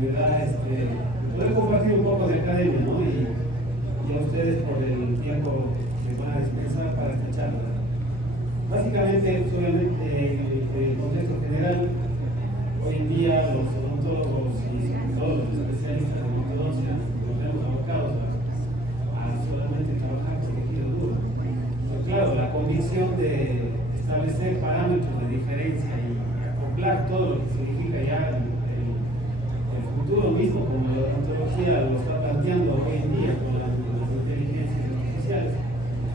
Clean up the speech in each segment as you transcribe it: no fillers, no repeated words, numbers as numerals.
me da poder compartir un poco de academia, ¿no? Y a ustedes por el tiempo que van a dispensar para esta charla. Básicamente, solamente en el contexto general, hoy en día los odontólogos y sobre todo los especialistas de ortodoncia nos vemos abocados a solamente trabajar con tejido duro. Pero claro, la convicción de establecer parámetros de diferencia y acoplar todo lo que significa ya el futuro mismo, como la odontología lo está planteando hoy en día con las inteligencias artificiales,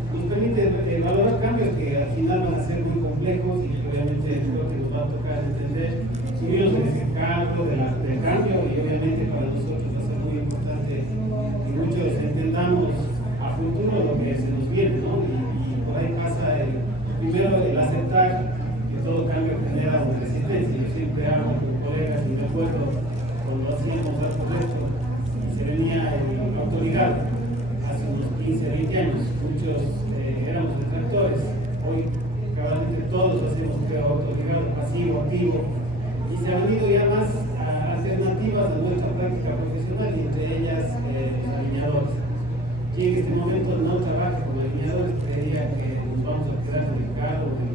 nos permite valorar cambios que al final van a ser muy complejos y que obviamente creo que nos va a tocar entender, subirnos en ese cargo del cambio, y obviamente para nosotros va a ser muy importante que muchos entendamos a futuro lo que se nos viene, ¿no? Y por ahí pasa primero el aceptar que todo cambio genera una resistencia. Yo siempre hablo con colegas y recuerdo cuando hacíamos algo de esto, se venía el autoligado hace unos 15, 20 años, muchos éramos detractores, hoy probablemente todos hacemos autoligado pasivo, activo, y se han venido ya más alternativas a nuestra práctica profesional, y entre ellas los alineadores. Quien en este momento no trabaja con alineadores creería que nos vamos a quedar en el carro, en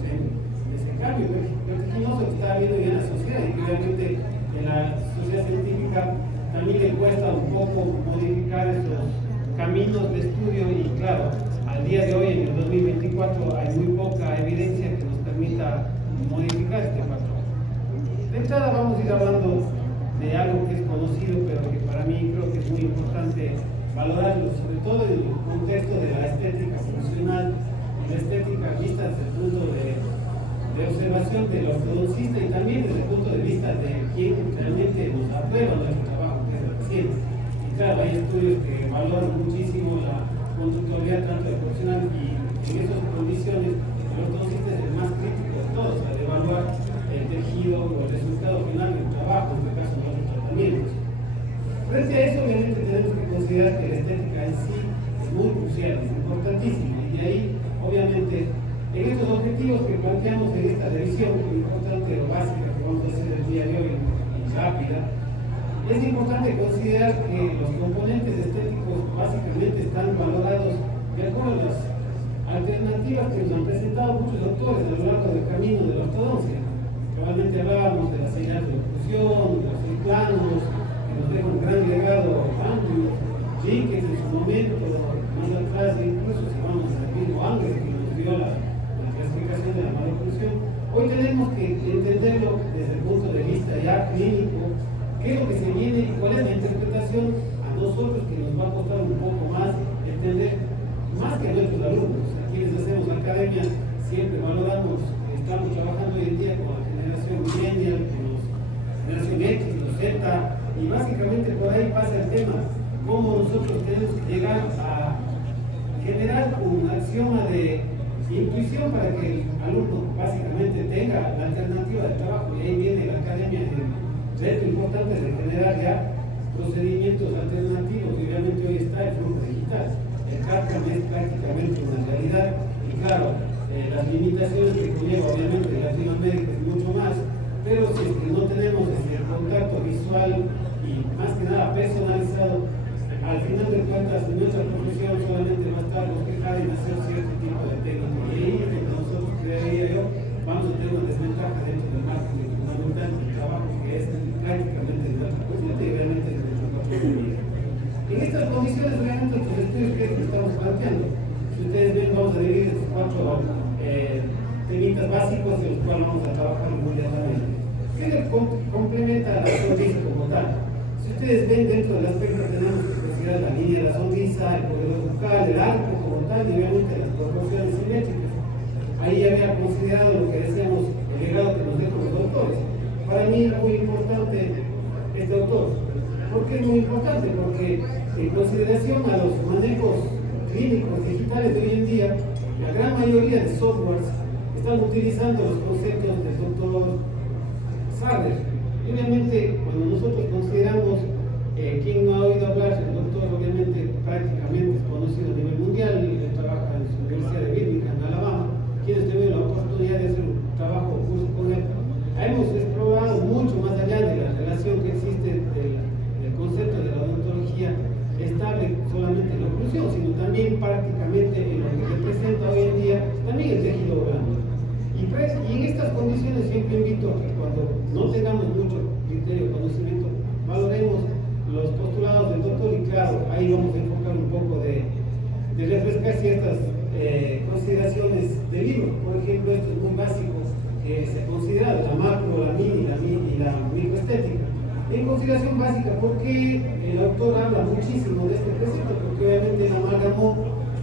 ese cambio vertiginoso que está habiendo ya en la sociedad, y que realmente en la sociedad científica también le cuesta un poco modificar esos caminos de estudio, y claro, al día de hoy, en el 2024, hay muy poca evidencia que nos permita modificar este patrón. De entrada vamos a ir hablando de algo que es conocido, pero que para mí creo que es muy importante valorarlo, sobre todo en el contexto de la estética funcional y la estética vista desde el punto de observación del ortodoncista, y también desde el punto de vista de quien realmente nos aprueba nuestro trabajo, que es el paciente. Y claro, hay estudios que valoran muchísimo la conductualidad tanto del profesional, y en esas condiciones el ortodoncista es el más crítico de todos, al evaluar el tejido o el resultado final del trabajo, en este caso de los tratamientos. Frente a eso, obviamente tenemos que considerar que la estética en sí es muy crucial, es importantísima, y de ahí, obviamente, en estos objetivos que planteamos en esta revisión, importante o básica que vamos a hacer el día de hoy y rápida, es importante considerar que los componentes estéticos básicamente están valorados de acuerdo a las alternativas que nos han presentado muchos autores a lo largo del camino de la ortodoncia. Probablemente hablábamos de las señales de oclusión, de los planos, que nos deja un gran legado amplio, Ricketts en su momento, más atrás, incluso si vamos al mismo Angles que nos dio la clasificación de la maloclusión. Hoy tenemos que entenderlo desde el punto de vista ya clínico, qué es lo que se viene y cuál es la interpretación a nosotros, que nos va a costar un poco más entender, más que a nuestros alumnos. A quienes hacemos academia siempre valoramos, estamos trabajando hoy en día con la generación millennial, con la generación X, los Z, y básicamente por ahí pasa el tema, cómo nosotros tenemos que llegar a generar un axioma de intuición para que el alumno básicamente tenga la alternativa de trabajo, y ahí viene la academia. El reto importante de generar ya procedimientos alternativos, y obviamente hoy está el flujo digital. El CAD-CAM es prácticamente una realidad, y claro, las limitaciones que conlleva obviamente Latinoamérica es mucho más, pero si es que no tenemos ese contacto visual y más que nada personalizado, al final de cuentas nuestra profesión solamente va a estar reflejada en hacer cierto tipo de técnica, y ahí es donde nosotros, creería yo, vamos a tener una desventaja dentro del marketing fundamental del trabajo, que es prácticamente nuestra profesión y realmente de nuestra propia vida. En estas condiciones, realmente los estudios que estamos planteando, si ustedes ven, vamos a dividir estos 4 temitas básicos de los cuales vamos a trabajar inmediatamente. ¿Qué le complementa a la sonrisa como tal? Si ustedes ven, dentro del aspecto tenemos que considerar la línea de la sonrisa, el corredor bucal, el arco como tal, y obviamente las proporciones simétricas. Ahí ya había considerado lo que decíamos, el legado que nos dejan los autores. Para mí era muy importante este autor. ¿Por qué es muy importante? Porque en consideración a los manejos clínicos digitales de hoy en día, la gran mayoría de softwares están utilizando los conceptos del doctor Sader. Y obviamente, cuando nosotros consideramos, quien no ha oído hablar, el doctor obviamente prácticamente es conocido a nivel mundial, y trabaja en su Universidad de Birmingham, en Alabama. Quienes tuvieron la oportunidad de hacer un trabajo o curso con él, hemos explorado mucho más allá de la relación que existe condiciones siempre invito a que cuando no tengamos mucho criterio, conocimiento, valoremos los postulados del doctor y claro, ahí vamos a enfocar un poco de refrescar ciertas consideraciones del libro. Por ejemplo, esto es muy básico, que se considera la macro, la mini y la microestética. En consideración básica, porque el autor habla muchísimo de este precepto, porque obviamente él amalgamó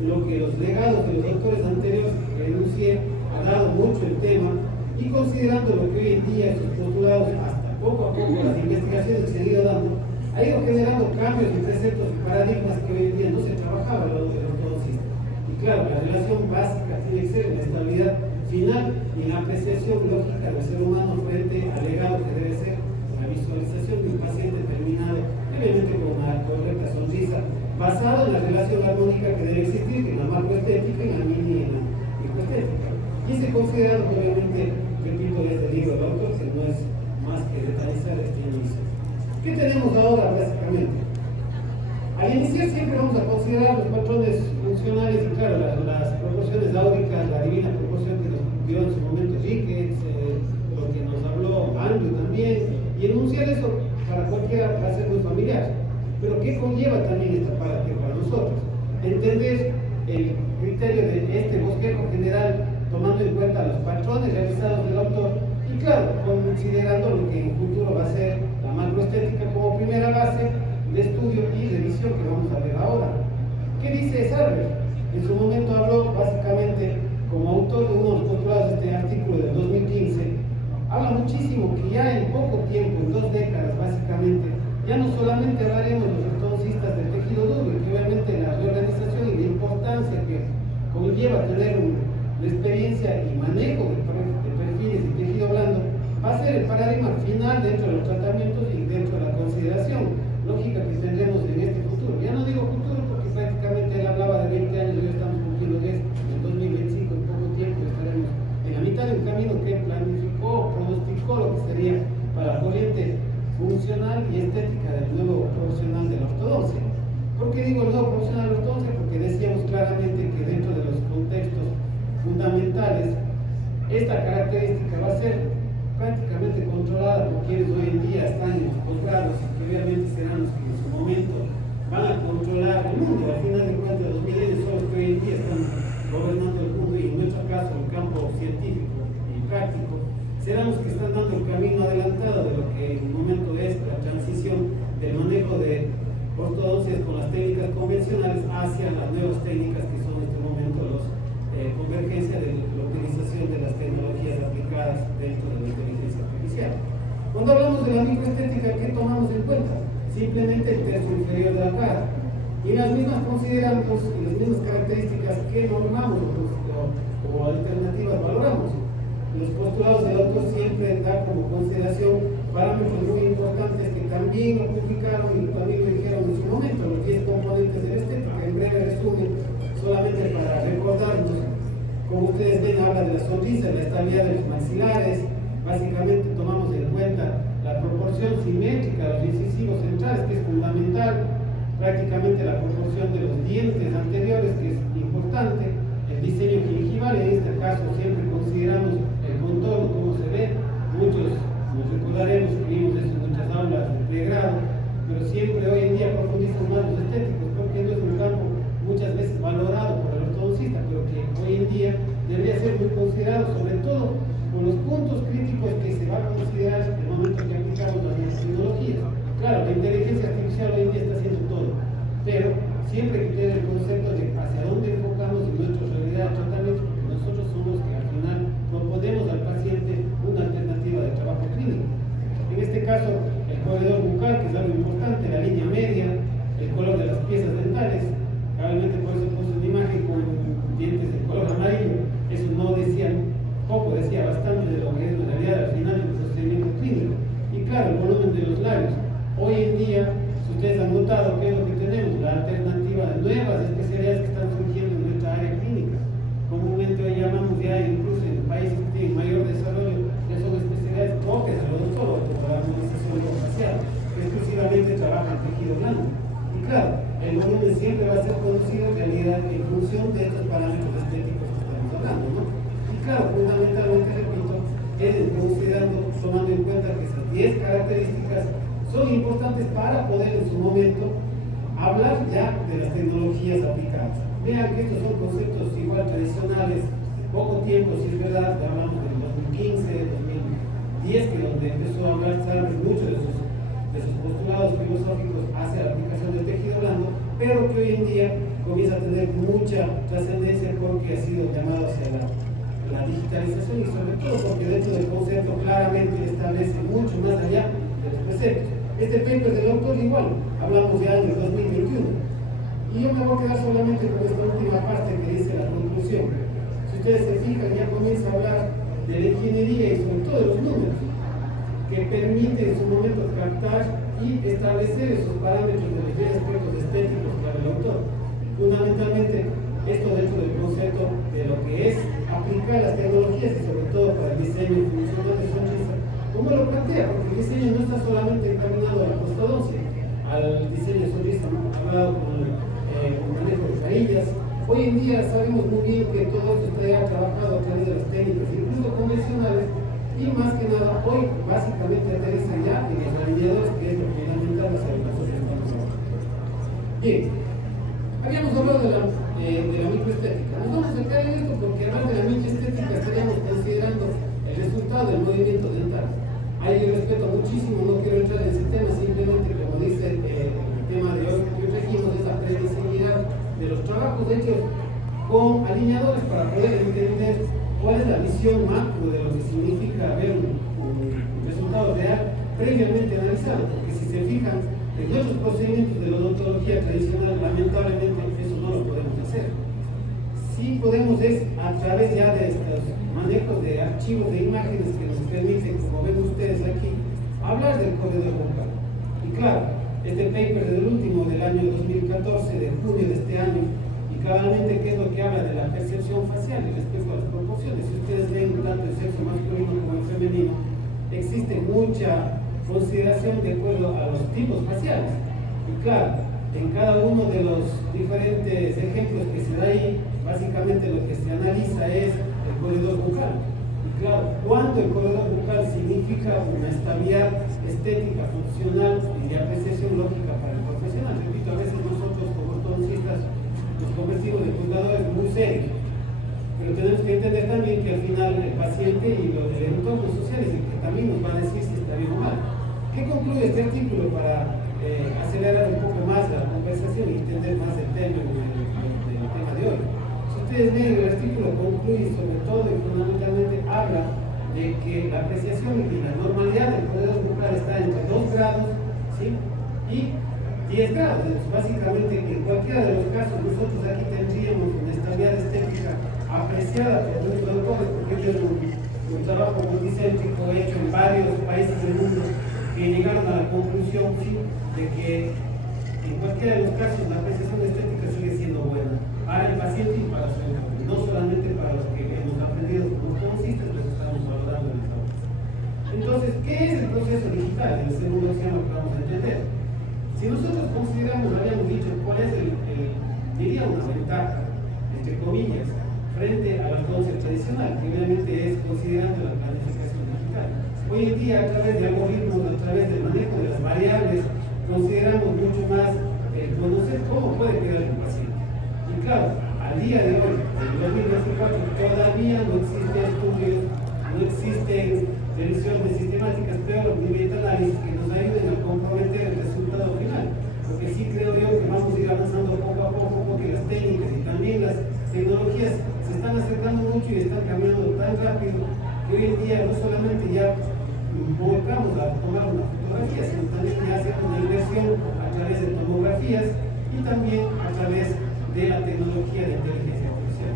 lo que los legados de los autores anteriores que enuncié ha dado mucho el tema, y considerando lo que hoy en día estos postulados, hasta poco a poco las investigaciones que se han ido dando, ha ido generando cambios de preceptos y paradigmas que hoy en día no se trabajaba a lo de los ortodoncista. Y claro, la relación básica tiene que ser la estabilidad final y la apreciación lógica del ser humano frente al legado que debe ser la visualización de un paciente terminado, obviamente con una correcta sonrisa, basado en la relación armónica que debe existir en la macroestética, en la mini y en la microestética. Y se considera, obviamente, repito, desde el libro del autor, que no es más que detalizar este inicio. ¿Qué tenemos ahora, básicamente? Al iniciar siempre vamos a considerar los patrones funcionales y, claro, las proporciones áuricas, la divina proporción que nos dio en su momento Ricketts, lo que nos habló Andrew también, y enunciar eso para cualquiera va a ser muy familiar. Pero ¿qué conlleva también esta parte para nosotros? Entender el criterio de este bosquejo general tomando en cuenta los patrones realizados del autor y claro, considerando lo que en futuro va a ser la macroestética como primera base de estudio y revisión que vamos a ver ahora. ¿Qué dice Sarver? En su momento habló básicamente como autor de uno de los postulados de este artículo del 2015, habla muchísimo que ya en poco tiempo, en 2 décadas básicamente, ya no solamente hablaremos de los ortodoncistas del tejido duro, y que obviamente la reorganización y la importancia que conlleva tener la experiencia y manejo de perfiles y tejido blando va a ser el paradigma final dentro de los tratamientos y dentro de la consideración lógica que tendremos en este futuro. Ya no digo futuro porque prácticamente él hablaba de 20 años, hoy estamos cumpliendo 10, en 2025 en poco tiempo estaremos en la mitad de un camino que planificó, pronosticó lo que sería para la corriente funcional y estética del nuevo profesional de la ortodoncia. ¿Por qué digo el nuevo profesional de la ortodoncia? Porque decíamos claramente que dentro de los contextos fundamentales esta característica va a ser prácticamente controlada por quienes hoy en día están en los posgrados y que obviamente serán los que en su momento van a controlar el mundo. Al final de cuentas, los milenios son los que hoy en día están gobernando el mundo y en nuestro caso el campo científico y práctico serán los que están dando el camino adelantado de lo que en un momento es la transición del manejo de ortodoncias con las técnicas convencionales hacia las nuevas técnicas que son en este momento los convergencia de la utilización de las tecnologías aplicadas dentro de la inteligencia artificial. Cuando hablamos de la microestética, ¿qué tomamos en cuenta? Simplemente el tercio inferior de la cara. Y las mismas considerandos y las mismas características que normamos o alternativas valoramos. Los postulados del autor siempre dan como consideración parámetros muy importantes que también lo publicaron y también lo dijeron en su momento, los 10 componentes de la estética. En breve resumen, solamente para recordarnos, como ustedes ven, habla de la sonrisa, de la estabilidad de los maxilares. Básicamente tomamos en cuenta la proporción simétrica de los incisivos centrales, que es fundamental, prácticamente la proporción de los dientes anteriores, que es importante, el diseño gingival, en este caso siempre consideramos el contorno, cómo se ve. Muchos nos recordaremos que vimos eso en nuestras aulas de pregrado, pero siempre hoy en día profundizan más los estéticos, porque no es un campo muchas veces valorado por el ortodoncista, pero que hoy en día debería ser muy considerado, sobre todo con los puntos críticos que se va a considerar en el momento que aplicamos las nuevas tecnologías. Claro, la inteligencia artificial hoy en día está haciendo todo, pero siempre hay que tener el concepto de hacia dónde enfocamos en nuestra realidad de tratamiento, porque nosotros somos los que al final no podemos cuenta que esas 10 características son importantes para poder en su momento hablar ya de las tecnologías aplicadas. Vean que estos son conceptos igual tradicionales, de poco tiempo, si es verdad, hablamos del 2015, 2010, que donde empezó a hablar mucho de sus postulados filosóficos hacia la aplicación del tejido blando, pero que hoy en día comienza a tener mucha trascendencia porque ha sido llamado hacia la digitalización y sobre todo porque dentro del concepto claramente establece mucho más allá de los preceptos. Este paper del autor igual, hablamos de año 2021. Y yo me voy a quedar solamente con esta última parte que dice la conclusión. Si ustedes se fijan, ya comienza a hablar de la ingeniería y sobre todo de los números, que permite en su momento captar y establecer esos parámetros de los 10 aspectos estéticos para el autor. Fundamentalmente, esto dentro del concepto de lo que es aplicar las tecnologías y sobre todo para el diseño funcional de sonrisa, como lo plantea, porque el diseño no está solamente encaminado a la costodoncia, al diseño de sonrisa, ¿no? Hablado con manejo de carillas. Hoy en día sabemos muy bien que todo esto está ya trabajado a través de las técnicas, incluso convencionales, y más que nada hoy básicamente aterriza ya en los alineadores, que es lo fundamental hacia el caso de estamos ahora. Bien, habíamos hablado de la microestética. Nos vamos a centrar en esto porque hablar de la microestética estaríamos considerando el resultado del movimiento dental. Ahí yo respeto muchísimo, no quiero entrar en ese tema, simplemente como dice el tema de hoy que trajimos, esa previsibilidad de los trabajos hechos con alineadores para poder entender cuál es la visión macro de lo que significa ver un resultado real previamente analizado, porque si se fijan en otros procedimientos de la odontología tradicional, lamentablemente eso no lo podemos hacer. Sí podemos es a través ya de estos manejos de archivos de imágenes que nos permiten, como ven ustedes aquí, hablar del corredor bucal. Y claro, este paper del último del año 2014, de junio de este año, y claramente qué es lo que habla de la percepción facial y respecto a las proporciones. Si ustedes ven tanto el sexo masculino como el femenino, existe mucha consideración de acuerdo a los tipos faciales. Y claro, en cada uno de los diferentes ejemplos que se da ahí, básicamente lo que se analiza es el corredor bucal. Y claro, cuánto el corredor bucal significa una estabilidad estética, funcional y de apreciación lógica para el profesional. Repito, a veces nosotros como ortodoncistas nos convertimos en juzgadores muy serios, pero tenemos que entender también que al final el paciente y el entorno social es el que también nos va a decir si está bien o mal. ¿Qué concluye este artículo para acelerar un poco más la conversación y entender más el tema del tema de hoy? Si ustedes ven, el artículo concluye sobre todo y fundamentalmente habla de que la apreciación y la normalidad del corredor bucal está entre 2 grados, ¿sí?, y 10 grados. Entonces, básicamente, en cualquiera de los casos, nosotros aquí tendríamos una estabilidad estética apreciada por nuestros autores, porque este es un trabajo multicéntrico hecho en varios países del mundo que llegaron a la conclusión, ¿sí?, de que en cualquiera de los casos la apreciación estética sigue siendo buena para el paciente y para su entorno, no solamente para los que hemos aprendido como concistas, los estamos valorando en esta obra. Entonces, ¿qué es el proceso digital? En el segundo examen que vamos a entender. Si nosotros consideramos, habíamos dicho, cuál es diría una ventaja, entre comillas, frente a la ortodoncia tradicional, que obviamente es considerando la planificación digital. Hoy en día, a través de algoritmos, a través del manejo de las variables, consideramos mucho más conocer cómo puede quedar el paciente. Y claro, al día de hoy, en 2024, todavía no existen estudios, no existen revisiones sistemáticas, pero nivel de análisis que nos ayuden a comprometer el resultado final. Porque sí creo yo que vamos a ir avanzando poco a poco, porque las técnicas y también las tecnologías se están acercando mucho y están cambiando tan rápido que hoy en día no solamente ya volcamos a tomar una fotografía, sino también ya hacemos una inversión a través de tomografías y también a través de la tecnología de inteligencia artificial.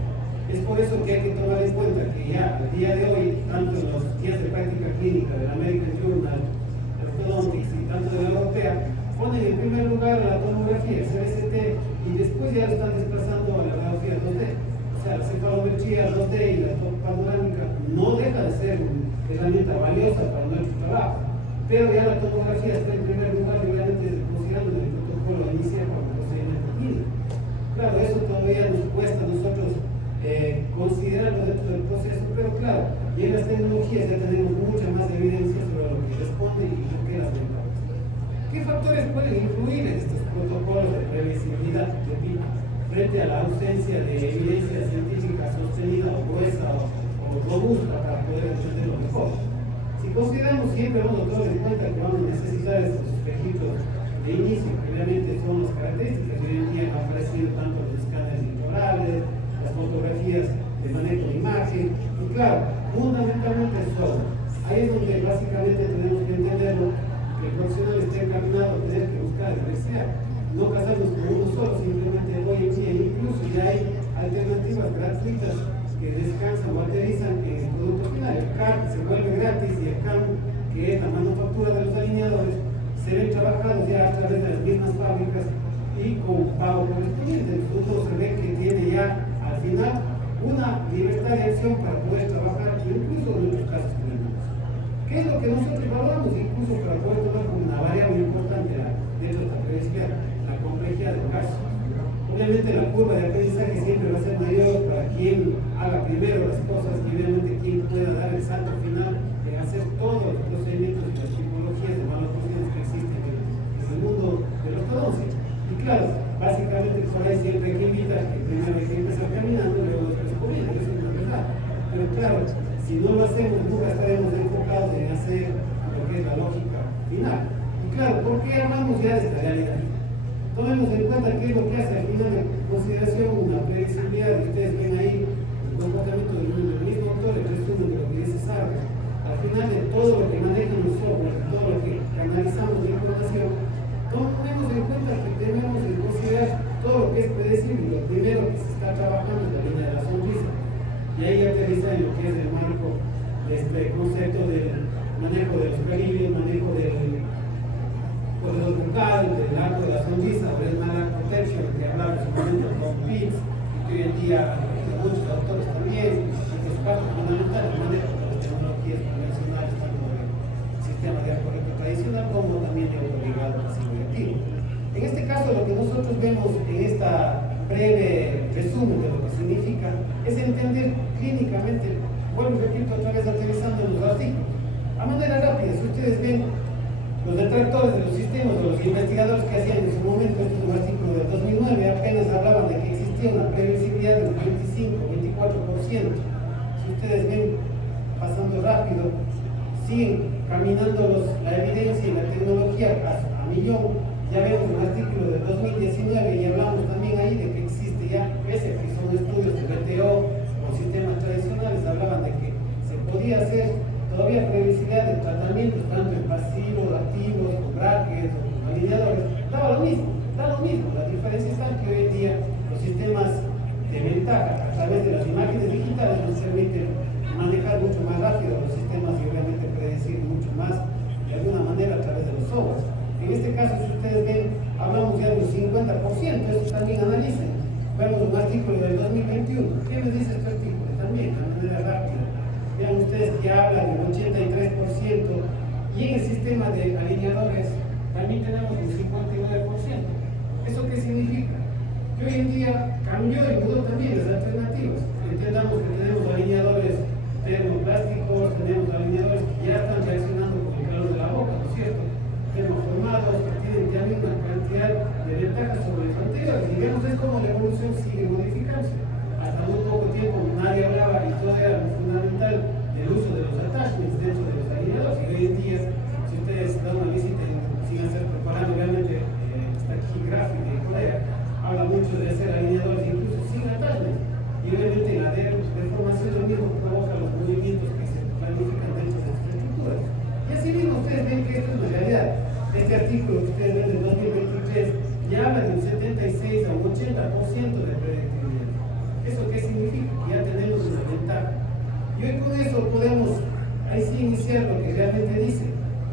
Es por eso que hay que tomar en cuenta que ya al día de hoy, tanto en los guías de práctica clínica del American Journal de Orthodontics y tanto de la europea, ponen en primer lugar la tomografía, el CBCT, y después ya lo están desplazando a la radiografía 2D. O sea, la cefalometría 2D y la panorámica no deja de ser una herramienta valiosa para nuestro trabajo, pero ya la tomografía está en primer lugar y obviamente considerando el protocolo inicial para el procedimiento clínico. Claro, eso todavía nos cuesta a nosotros considerarlo dentro del proceso, pero claro, y en las tecnologías ya tenemos mucha más evidencia sobre lo que responde y por qué las ventajas. ¿Qué factores pueden influir en estos protocolos de previsibilidad? Repito, frente a la ausencia de evidencia científica sostenida o gruesa o robusta para poder entenderlo mejor. Si consideramos siempre nosotros en cuenta que vamos a necesitar estos registros de inicio, que obviamente son las características que hoy en día han aparecido tanto los escáneres litorales, las fotografías de manejo de imagen, y claro, fundamentalmente son. Ahí es donde básicamente tenemos que entenderlo, que el profesional esté encaminado a tener que buscar diversidad, no casarnos con uno solo, simplemente hoy en día incluso ya hay alternativas gratuitas que descansan o aterrizan en el producto final. El CAM se vuelve gratis y el CAM, que es la manufactura de los alineadores, se ven trabajados ya a través de las mismas fábricas y con pago correspondiente. El futuro se ve que tiene ya al final una libertad de acción para poder trabajar incluso en otros casos clínicos. ¿Qué es lo que nosotros valoramos incluso para poder tomar como una variable importante dentro de esta previsibilidad? La complejidad del caso. Obviamente la curva de aprendizaje siempre va a ser mayor para quien haga primero las cosas y obviamente quien pueda dar el salto final de hacer todos los procedimientos y las tipologías de evaluaciones que existen en el mundo de la ortodoncia. Y claro, básicamente por ahí siempre hay que invitar que primero hay que empezar caminando y luego después corriendo, eso es una verdad. Pero claro, si no lo hacemos, nunca estaremos enfocados en hacer lo que es la lógica final. Y claro, ¿por qué hablamos ya de esta realidad? Tomemos en cuenta qué es lo que hace al final de consideración una previsibilidad. Ustedes ven ahí el comportamiento del mismo autor, el resumen de lo que dice Sartre. Al final de todo lo que manejan los software, todo lo que canalizamos de información, tomemos en cuenta que tenemos que considerar todo lo que es predecible. Lo primero que se está trabajando es la línea de la sonrisa. Y ahí aterriza en lo que es el marco de este concepto del manejo de los calibrios, manejo del corredor bucal, del arco de la sonrisa, o el malar protection, que hablaba en su momento con PITS, y que hoy en día muchos autores también, y que es parte fundamental del manejo de las tecnologías convencionales, tanto del sistema de arco recto tradicional como también de autoligado pasivo y activo. En este caso, lo que nosotros vemos en esta breve resumen de lo que significa es entender clínicamente, vuelvo y repito otra vez aterrizando en los artículos. A manera rápida, si ustedes ven los detractores de los sistemas o los investigadores que hacían en su momento, esto es un artículo del 2009, apenas hablaban de que existía una previsibilidad del 25-24%. Si ustedes ven, pasando rápido, siguen caminando la evidencia y la tecnología a millón. Ya vemos un artículo del 2019 y hablamos también ahí de que existe ya, pese a que son estudios de BTO con sistemas tradicionales, hablaban de que se podía hacer todavía previsibilidad de tratamientos, tanto en pasivos, activos, con brackets, o con alineadores, da lo mismo. La diferencia está en que hoy en día los sistemas de ventaja a través de las imágenes digitales nos permiten manejar mucho más rápido los sistemas y obviamente predecir mucho más de alguna manera a través de los softwares. En este caso, si ustedes ven, hablamos ya de un 50%, eso también analicen. Vemos un artículo del 2021. ¿Qué les dice este artículo? También, de manera rápida. Vean ustedes que hablan del 83%, y en el sistema de alineadores también tenemos un 59%. ¿Eso qué significa? Que hoy en día cambió y mudó también las alternativas. Entendamos que tenemos alineadores termoplásticos, tenemos alineadores que ya están reaccionando con el calor de la boca, ¿no es cierto? Termoformados, que tienen ya una cantidad de ventajas sobre los anteriores. Y vemos es como la evolución sigue modificándose. Hasta muy poco tiempo nadie hablaba y todo era fundamental del uso de los attachments dentro de los alineadores. Y hoy en día, si ustedes dan una visita y siguen preparando realmente esta gráfica de Corea, habla mucho de hacer alineadores incluso sin attachments. Y obviamente la deformación del mismo provoca los movimientos que se planifican dentro de estas estructuras. Y así mismo ustedes ven que esto es una realidad. Este artículo que ustedes ven del 2023 ya habla de un 76 a un 80% de predictibilidad. ¿Eso qué significa? Que ya tenemos una ventaja. Y hoy con eso podemos, ahí sí, iniciar lo que realmente dice.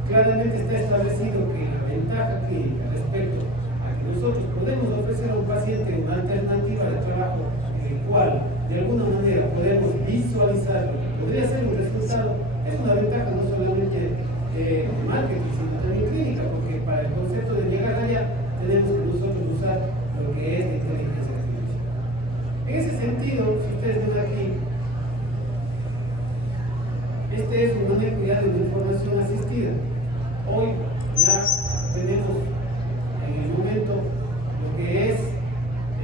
Claramente está establecido que la ventaja clínica respecto a que nosotros podemos ofrecer a un paciente una alternativa de trabajo en el cual de alguna manera podemos visualizar lo que podría ser un resultado, es una ventaja no solamente de marketing, sino también clínica, porque para el concepto de llegar allá tenemos que nosotros usar lo que es la inteligencia artificial. En ese sentido, si ustedes ven aquí, este es un manejo ya de una información asistida. Hoy ya tenemos en el momento lo que es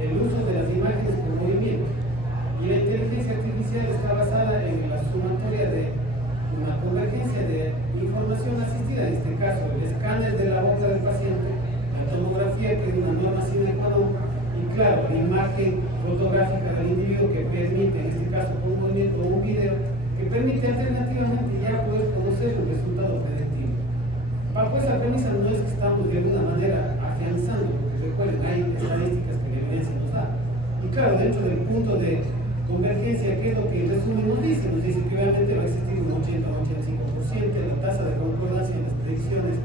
el uso de las imágenes por movimiento. Y la inteligencia artificial está basada en la sumatoria de una convergencia de información asistida, en este caso el escáner de la boca del paciente, la tomografía, que es una norma sine qua non, y claro, la imagen fotográfica del individuo que permite, en este caso por un movimiento o un video, que permite alternativamente ya poder conocer el resultado predictivo. Bajo esa premisa no es que estamos de alguna manera afianzando, porque recuerden, hay estadísticas que la evidencia nos da. Y claro, dentro del punto de convergencia, ¿qué es lo que el resumen nos dice? Nos dice que obviamente va a existir un 80-85%, la tasa de concordancia en las predicciones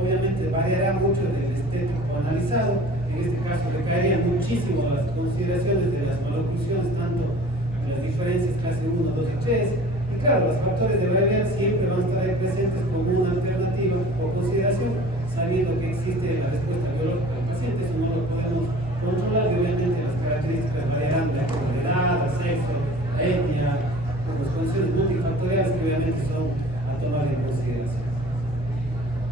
obviamente variará mucho del estético analizado, en este caso recaerían muchísimo las consideraciones de las maloclusiones, tanto en las diferencias clase 1, 2 y 3, y claro, los factores de variabilidad siempre van a estar ahí presentes como una alternativa o consideración, sabiendo que existe la respuesta biológica del paciente, eso no lo podemos controlar, y obviamente las características variarán de acuerdo a la edad, al sexo, la etnia, con las condiciones multifactoriales que obviamente son a tomar en consideración.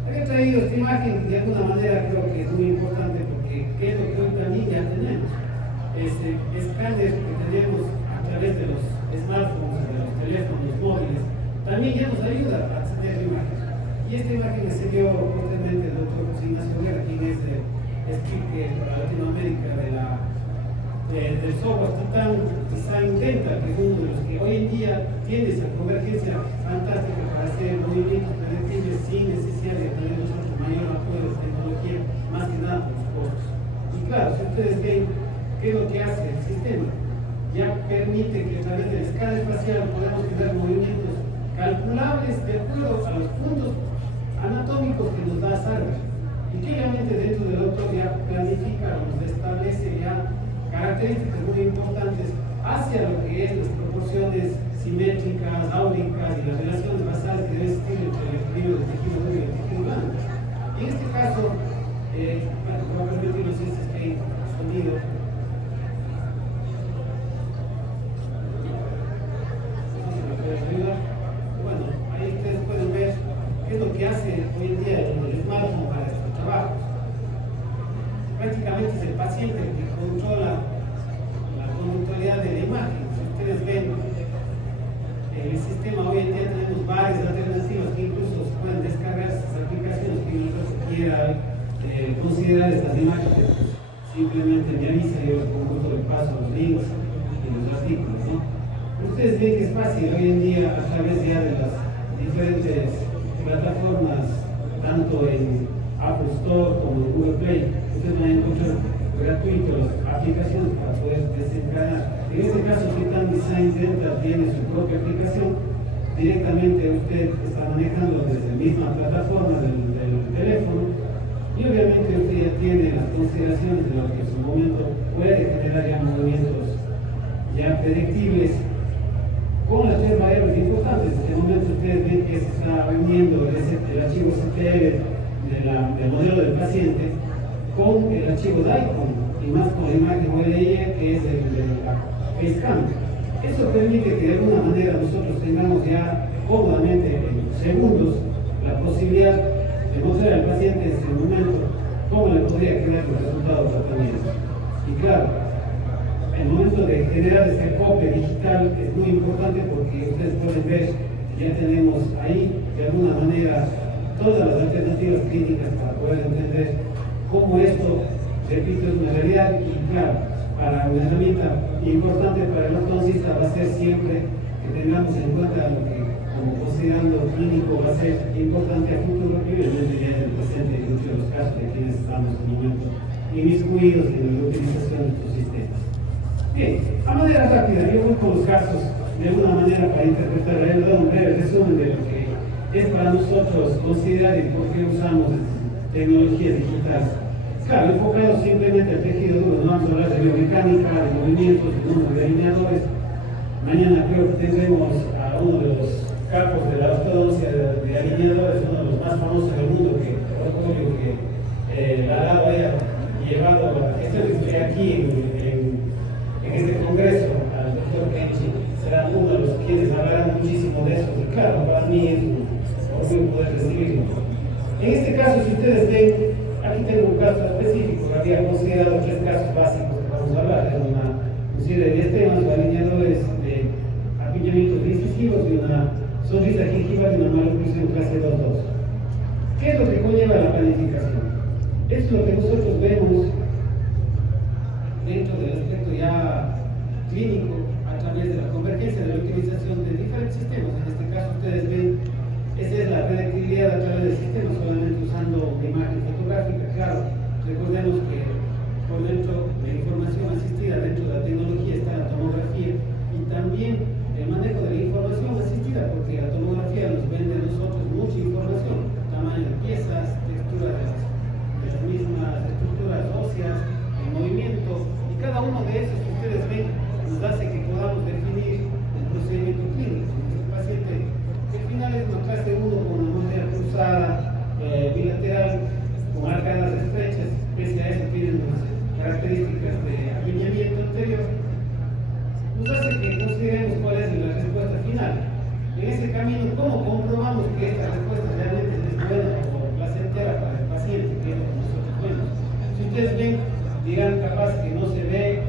He traído esta imagen de alguna manera, creo que es muy importante porque es lo que hoy también ya tenemos. Este escáner que tenemos a través de los smartphones, de los teléfonos móviles, también ya nos ayuda a acceder a la imagen. Y esta imagen me enseñó fuertemente el doctor José Ignacio Guerra, quien es el speaker para Latinoamérica del software Titan Design Dental, que es uno de los que hoy en día tiene esa convergencia fantástica para hacer movimientos predictibles sin necesidad de tener nosotros mayor apoyo de tecnología, más que nada por los costos. Y claro, si ustedes ven qué es lo que hace el sistema, ya permite que a través del escala espacial podamos tener movimientos calculables de acuerdo a los puntos anatómicos que nos da Sarver. Y que obviamente dentro del autor ya planifica o nos establece ya características muy importantes hacia lo que es las proporciones simétricas, áuricas y las relaciones basales que deben existir entre el equilibrio del tejido duro y el tejido blando. Y en este caso, voy a permitirnos este sonido. Bueno, ahí ustedes pueden ver qué es lo que hace hoy en día el smartphone para estos trabajos. Prácticamente es el paciente el que controla la conductualidad de la imagen. Si ustedes ven, en el sistema hoy en día tenemos varias alternativas que incluso se pueden descargar estas aplicaciones que uno quiera considerar estas imágenes. Pues, simplemente me avisa y yo con gusto le paso los links y los artículos, ¿no? Ustedes ven que es fácil hoy en día a través ya de las diferentes plataformas, tanto en Apple Store como en Google Play, ustedes van a encontrar gratuito las aplicaciones para poder desencadenar. En este caso, Titan Design Dental tiene su propia aplicación. Directamente usted está manejando desde la misma plataforma del teléfono y obviamente usted ya tiene las consideraciones de lo que en su momento puede generar ya movimientos ya predictibles con las tres variables importantes. En este momento ustedes ven que se está uniendo el archivo CTL del modelo del paciente con el archivo DICOM y más con la imagen OLI, que es el de la FaceCam. Eso permite que de alguna manera nosotros tengamos ya cómodamente en segundos la posibilidad de mostrar al paciente en ese momento cómo le podría quedar el resultado del tratamiento. Y claro, el momento de generar este copia digital es muy importante porque ustedes pueden ver que ya tenemos ahí de alguna manera todas las alternativas clínicas para poder entender cómo esto, repito, es una realidad. Y claro, para una herramienta importante para el ortodoncista va a ser siempre que tengamos en cuenta lo que, como considerando clínico, va a ser importante a futuro, y obviamente ya en el presente en muchos de los casos de quienes estamos en un momento inmiscuidos en la utilización de estos sistemas. Bien, a manera rápida, yo voy con los casos de alguna manera para interpretar, he dado un breve resumen de lo que es para nosotros considerar y por qué usamos tecnología digital. Claro, enfocado simplemente al tejido duro, no vamos a hablar de biomecánica, de movimientos, de número de alineadores. Mañana creo que tendremos a uno de los capos de la ortodoncia de alineadores, uno de los más famosos del mundo, que la dado haya llevado a la gestión que estoy aquí en este congreso, al doctor Kenchi, será uno de los quienes hablarán muchísimo de eso. Y claro, para mí es un orgullo poder recibirlo. En este caso, si ustedes ven, aquí tengo un caso específico, había considerado 3 casos básicos que vamos a hablar, es una serie de 10 temas o alineadores de apiñamientos incisivos y una sonrisa gingival y una maloclusión clase 2.2. ¿Qué es lo que conlleva la planificación? Es lo que nosotros vemos dentro del aspecto ya clínico a través de la convergencia de la utilización de diferentes sistemas. En este caso ustedes ven, esa es la predictibilidad a través del sistema, solamente usando imagen fotográfica. Claro, recordemos que por dentro de la información asistida, dentro de la tecnología está la tomografía y también el manejo de la información asistida, porque la tomografía nos vende a nosotros mucha información, tamaño de piezas, textura de las mismas estructuras óseas, el movimiento, y cada uno de esos que ustedes ven nos hace que podamos definir el procedimiento clínico. Nuestro paciente, que al final es una clase 1 con una muestra cruzada, bilateral, con arcadas estrechas, pese a eso tienen unas características de alineamiento anterior, nos hace que consideremos cuál es la respuesta final. En ese camino, ¿cómo comprobamos que esta respuesta realmente es buena o placentera para el paciente? Que es lo que nosotros vemos. Si ustedes ven, dirán capaz que no se ve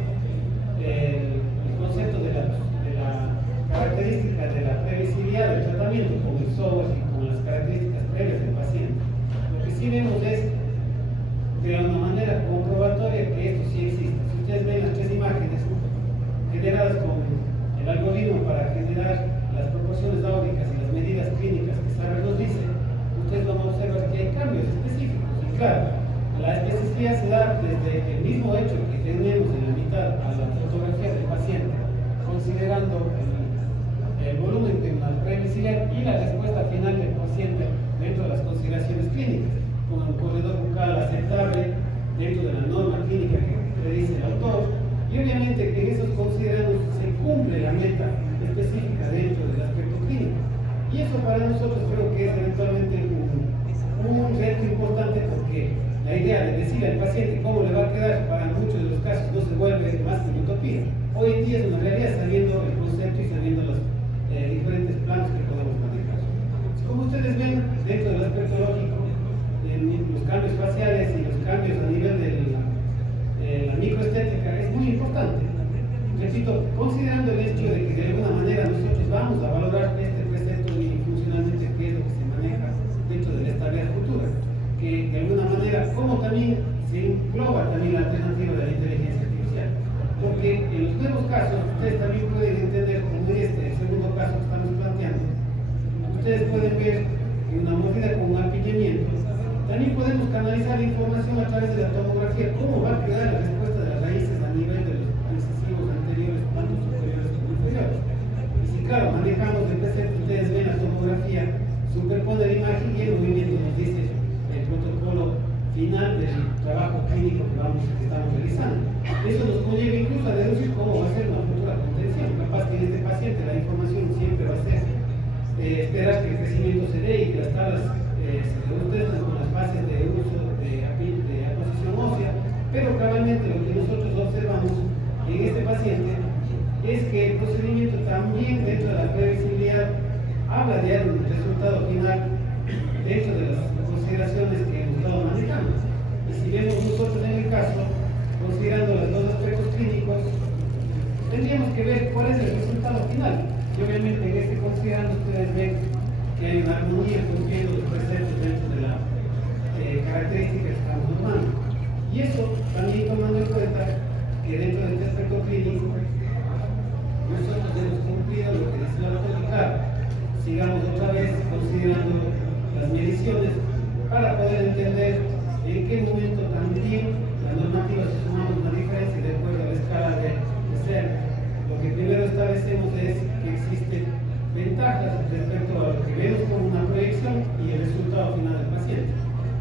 el concepto de la característica de la previsibilidad del tratamiento con el software y con las características previas del paciente. Lo que sí vemos es de una manera comprobatoria que esto sí existe. Si ustedes ven las 3 imágenes generadas con el algoritmo para generar las proporciones áuricas y las medidas clínicas que Sarah nos dice, ustedes van a observar que hay cambios específicos. Y claro, la especificidad se da desde el mismo hecho que tenemos en la mitad a la fotografía del paciente, considerando el volumen de una previsibilidad y la respuesta final del paciente dentro de las consideraciones clínicas, con un corredor bucal aceptable dentro de la norma clínica que dice el autor, y obviamente que en esos considerados se cumple la meta específica dentro del aspecto clínico. Y eso para nosotros creo que es eventualmente un reto importante, porque la idea de decirle al paciente cómo le va a quedar para muchos de los casos no se vuelve más que una utopía. Hoy en día es una realidad sabiendo el concepto y sabiendo los diferentes planos que podemos manejar. Como ustedes ven, dentro del aspecto lógico, los cambios faciales y los cambios a nivel de la microestética es muy importante. Repito, considerando el hecho de que de alguna manera nosotros vamos a valorar este precepto y funcionalmente qué es lo que se maneja dentro de la estabilidad futura, que de alguna manera, como también se engloba también la alternativa de la inteligencia artificial, porque en los nuevos casos ustedes también pueden entender, como este, el segundo caso que estamos planteando, ustedes pueden ver en una mordida con un apiñamiento. También podemos canalizar la información a través de la tomografía, cómo va a quedar la respuesta de las raíces a nivel de los incisivos anteriores, tanto superiores como inferiores. Y si claro, manejamos el precepto, ustedes ven la tomografía, superpone la imagen y el movimiento nos dice el protocolo final del trabajo clínico que estamos realizando. Eso nos conlleva incluso a deducir cómo va a ser una futura contención. Capaz que en este paciente la información siempre va a ser esperar que el crecimiento se dé y que las tablas se reduzcan con las fases de uso de aposición ósea, pero cabalmente lo que nosotros observamos en este paciente es que el procedimiento también dentro de la previsibilidad habla de un resultado final dentro de las consideraciones que hemos estado manejando. Y si vemos nosotros en el caso, considerando los dos aspectos clínicos, tendríamos que ver cuál es el resultado final. Y obviamente en este considerando ustedes ven que hay una armonía cumpliendo los preceptos dentro de la característica que estamos normando. Y eso también tomando en cuenta que dentro de este aspecto clínico nosotros hemos cumplido lo que dice la autónica. Sigamos otra vez considerando las mediciones para poder entender en qué momento también la normativa se sumamos una diferencia de acuerdo a la escala de ser. Lo que primero establecemos es que existen ventajas respecto a lo que vemos como una proyección y el resultado final del paciente.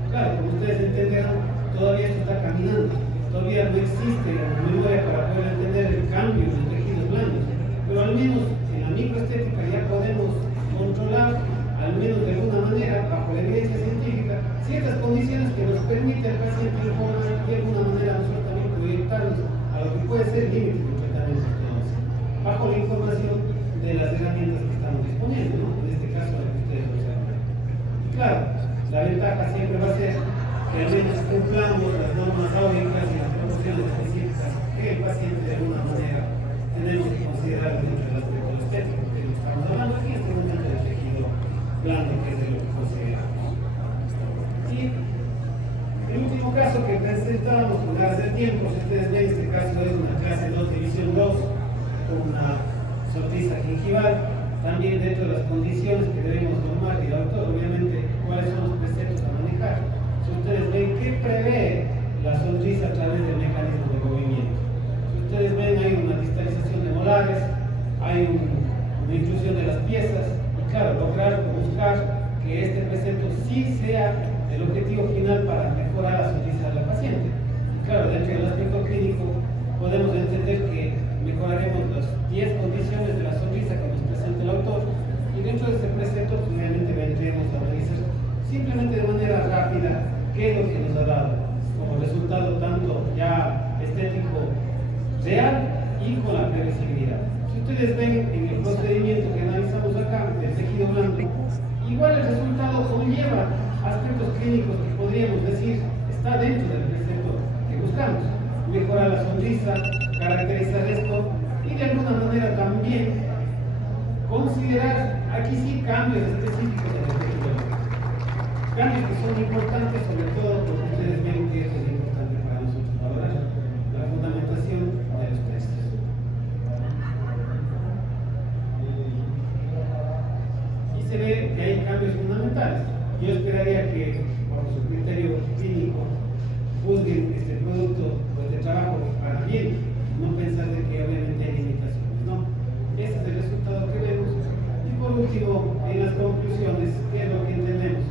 Claro, como ustedes entenderán, todavía esto está caminando, todavía no existe la memoria para poder entender el cambio en los tejidos blandos, pero al menos en la microestética ya podemos controlar, al menos de alguna manera, bajo la evidencia científica, ciertas condiciones que nos permiten al paciente de alguna manera nosotros también proyectarnos a lo que puede ser límite del tratamiento bajo la información de las herramientas que estamos disponiendo, ¿no? En este caso la que ustedes observan. Claro, La ventaja siempre va a ser que al menos cumplamos las normas áuricas y las proporciones específicas que el paciente de alguna manera tenemos que considerar dentro del aspecto estético, que lo estamos hablando aquí en este momento del tejido blando, que es de lo que consideramos. Y el último caso que presentábamos con ganas del tiempo, si ustedes ven, este caso es una clase 2, división 2, con una sonrisa gingival, también dentro de las condiciones que debemos tomar, y el autor, obviamente, cuáles son los preceptos a manejar. Si ustedes ven, ¿qué prevé la sonrisa a través del mecanismo de movimiento? Si ustedes ven, hay una distalización de molares, hay una inclusión de las piezas, y claro, lograr buscar que este precepto sí sea el objetivo final para mejorar la sonrisa de la paciente. Y claro, dentro del aspecto clínico, podemos entender que mejoraremos las 10 condiciones de la sonrisa que nos presenta el autor, y dentro de este precepto obviamente vendremos a analizar simplemente de manera rápida qué es lo que nos ha dado como resultado tanto ya estético real y con la previsibilidad. Si ustedes ven en el procedimiento que analizamos acá del tejido blando, igual el resultado conlleva aspectos clínicos que podríamos decir está dentro del precepto que buscamos: mejorar la sonrisa, caracterizar esto y de alguna manera también considerar aquí sí cambios específicos en el tejido blando. Cambios que son importantes, sobre todo porque ustedes ven que esto es importante para nosotros valorar la fundamentación de los textos. Y se ve que hay cambios fundamentales. Yo esperaría que, bajo su criterio clínico, juzguen este producto de trabajo para bien, no pensar de que obviamente hay limitaciones, ¿no? Ese es el resultado que vemos. Y por último, en las conclusiones, ¿qué es lo que entendemos?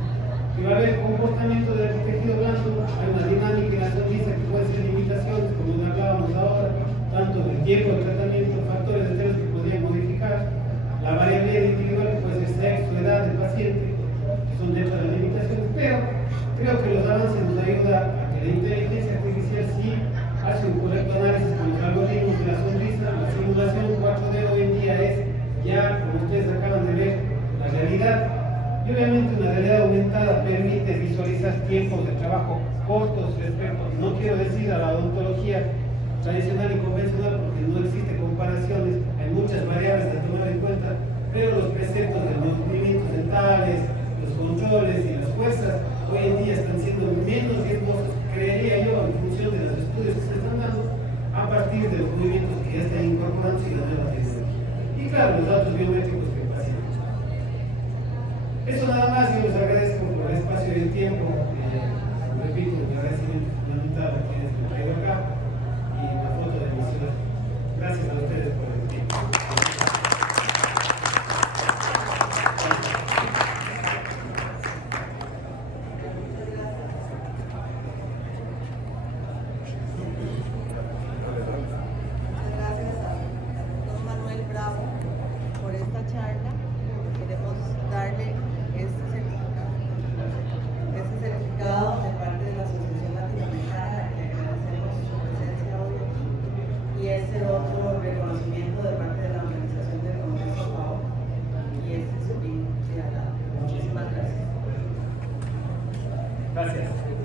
Que va a haber comportamiento del tejido blando, hay una dinámica en la sonrisa que puede ser limitaciones, como hablábamos ahora, tanto del tiempo de tratamiento, factores externos que podrían modificar, la variabilidad individual que puede ser sexo, edad del paciente, que son dentro de las limitaciones, pero creo que los avances nos ayudan a que la inteligencia artificial sí hace un correcto análisis con los algoritmos de la sonrisa. La simulación 4D hoy en día es ya, como ustedes acaban de ver, la realidad. Y obviamente una realidad aumentada permite visualizar tiempos de trabajo cortos respecto, no quiero decir a la odontología tradicional y convencional porque no existe comparaciones, hay muchas variables a tomar en cuenta, pero los preceptos de los movimientos dentales, los controles y las fuerzas hoy en día están siendo menos riesgosos, creería yo, en función de los estudios que se están dando, a partir de los movimientos que ya están incorporando y la nueva tecnología. Y claro, los datos biométricos que pasan. Eso nada más, yo les agradezco por el espacio y el tiempo. Repito, el agradecimiento fundamental a quienes me traigo acá y una foto de mi ciudad. Gracias a ustedes por el tiempo. Gracias.